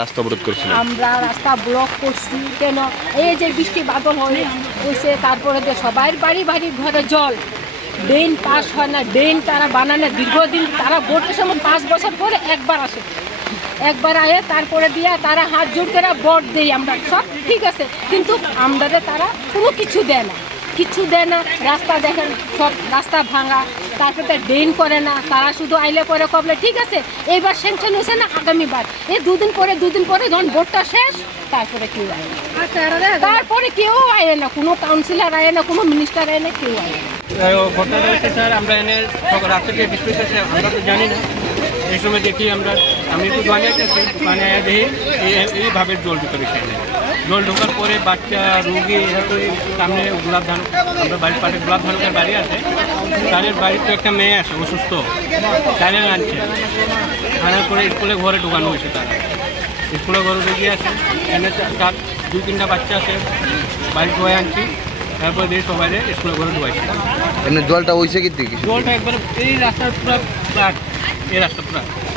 রাস্তা অবরোধ করছিলেন। আমরা রাস্তা ব্লক করছি কেন? এই যে বৃষ্টি বাদল হয়ে হয়েছে, তারপরে যে সবাই বাড়ি বাড়ি ঘরে জল। ড্রেন পাস হয় না, ড্রেন তারা বানানো দীর্ঘদিন তারা ভোটের সময় পাঁচ বছর পরে একবার আসে। একবার আয়ে, তারপরে দিয়া তারা হাত জোর করে ভোট দেই আমরা। সব ঠিক আছে, কিন্তু আমাদের তারা কোনো কিছু দেয় না। কিছু দেয় না রাস্তা দেখেন সব রাস্তা ভাঙা তারপরে ড্রেন করে না তারা শুধু আইলে পরে কবলে ঠিক আছে? এইবার স্যাংশন হয়েছে না আগামীবার? এই দুদিন পরে দুদিন পরে যখন ভোটটা শেষ তারপরে কেউ আয় না। তারপরে কেউ আয় না কোনো কাউন্সিলর আয় না কোনো মিনিস্টার আয় না কেউ আয় না। ঘটনা হচ্ছে স্যার আমরা এনে সকাল রাত থেকে বৃষ্টি হচ্ছে আমরা তো জানি না। এই সময় দেখি আমরা আমি একটু যাচ্ছি মানে দেখি এইভাবে জল ঢুকে বেশি জল ঢোকার পরে বাচ্চা রুগী এরা তো সামনে গোলাপ ধান আমরা বাড়ির পাশে গোলাপ ধানুকের বাড়ি আছে। তাদের বাড়িতে একটা মেয়ে আছে অসুস্থ। তাদের আনছে। আনার পরে স্কুলে ঘরে ঢোকানো হয়েছে তারা। স্কুলে ঘরে ঢুকিয়ে আছে এনে চার দুই তিনটা বাচ্চা আছে বাড়ি ধোয়া আনছি। তারপরে দিয়ে সবাই স্কুলে ঘরে ঢুকাইছি। জলটা হইছে কি জলটা একবার এই রাস্তার পুরো ফ্ল্যাট। এই রাস্তা পুরো।